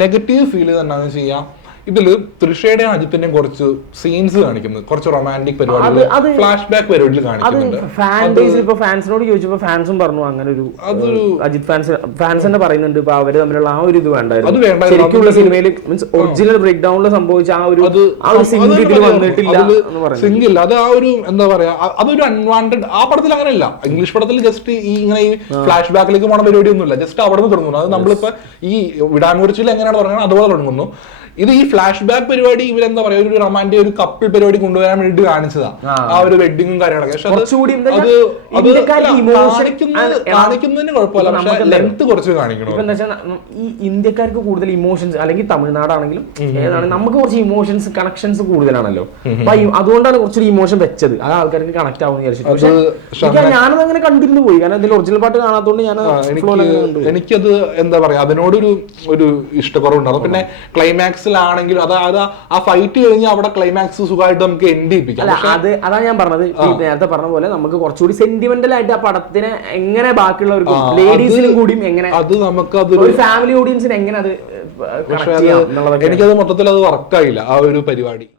Negative feel എന്താണെന്ന് ചെയ്യാം. ഇതില് തൃഷയുടെയും അജിത്തിന്റെയും കുറച്ച് സീൻസ് കാണിക്കുന്നത്, കുറച്ച് റൊമാൻറ്റിക് പരിപാടികൾ, ഫ്ലാഷ് ബാക്ക് പരിപാടിയിൽ കാണിക്കുന്നുണ്ട്. ഫാൻസിനോട് ചോദിച്ചപ്പോ ഫാൻസും പറഞ്ഞു അങ്ങനെ ഒരു അജിത് ഫാൻസ് തന്നെ പറയുന്നുണ്ട് ഇപ്പൊ അവര് തമ്മിലുള്ള ആ ഒരു ഇത് വേണ്ടായിരുന്നു. ശരിക്കുള്ള സിനിമയിൽ മീൻസ് ഒറിജിനൽ ബ്രേക്ക് ഡൗണിൽ സംഭവിച്ച ആ ഒരു വന്നിട്ടില്ല എന്ന് പറയുന്നത്. സിംഗിൾ അത് ആ ഒരു എന്താ പറയാ, അതൊരു അൺവാണ്ടഡ്. ആ പടത്തിൽ അങ്ങനെയല്ല. ഇംഗ്ലീഷ് പടത്തിൽ ജസ്റ്റ് ഈ ഇങ്ങനെ ഈ ഫ്ലാഷ് ബാക്കിലേക്ക് പോണ പരിപാടി ഒന്നുമില്ല. ജസ്റ്റ് അവിടെ നിന്ന് തുടങ്ങുന്നു. അത് നമ്മളിപ്പോ ഈ വിടാമുറിച്ചിൽ എങ്ങനെയാണ് തുടങ്ങുന്നത് അതുപോലെ തുടങ്ങുന്നു. ഇത് ഈ ഫ്ലാഷ് ബാക്ക് പരിപാടി ഇവരെന്താ പറയാ, ഒരു റൊമാൻറ്റിക് ഒരു കപ്പിൾ പരിപാടി കൊണ്ടുവരാൻ വേണ്ടി കാണിച്ചതാ, ആ ഒരു വെഡിങ്ങും കാര്യങ്ങളൊക്കെ. പക്ഷെ കാണിക്കുന്നതിന് കുഴപ്പമില്ല, പക്ഷെ ലെങ്ത് കുറച്ച് കാണിക്കണം. ഈ ഇന്ത്യക്കാർക്ക് കൂടുതൽ ഇമോഷൻസ്, അല്ലെങ്കിൽ തമിഴ്നാടാണെങ്കിലും ഏതാണ്, നമുക്ക് കുറച്ച് ഇമോഷൻസ് കണക്ഷൻസ് കൂടുതലാണല്ലോ. അപ്പൊ അതുകൊണ്ടാണ് കുറച്ചൊരു ഇമോഷൻ വെച്ചത്, അത് ആൾക്കാർക്ക് കണക്ട് ആവുന്ന വിചാരിച്ചിട്ട്. പക്ഷെ ഞാനത് അങ്ങനെ കണ്ടിരുന്നു പോയി, കാരണം ഇതിൽ ഒറിജിനൽ പാട്ട് കാണാത്തോണ്ട് ഞാൻ എനിക്കത് എന്താ പറയാ, അതിനോടൊരു ഒരു ഇഷ്ടക്കുറവുണ്ടാകും. പിന്നെ ക്ലൈമാക്സ് ാണെങ്കിലും അതായത് ആ ഫൈറ്റ് കഴിഞ്ഞ് അവിടെ ക്ലൈമാക്സ് സുഖമായിട്ട് നമുക്ക് എൻഡ് ചെയ്യിപ്പിക്കാം. അതാ ഞാൻ പറഞ്ഞത്, നേരത്തെ പറഞ്ഞ പോലെ നമുക്ക് കുറച്ചുകൂടി സെന്റിമെന്റൽ ആയിട്ട് ആ പടത്തിനെ എങ്ങനെ ബാക്കിയുള്ളവർക്കും ലേഡീസിനും കൂടിയും എങ്ങനെ, അത് നമുക്ക് ഒരു ഫാമിലി ഓഡിയൻസിന് എങ്ങനെ അത്, എനിക്കത് മൊത്തത്തിൽ അത് വർക്കായില്ല ആ ഒരു പരിപാടി.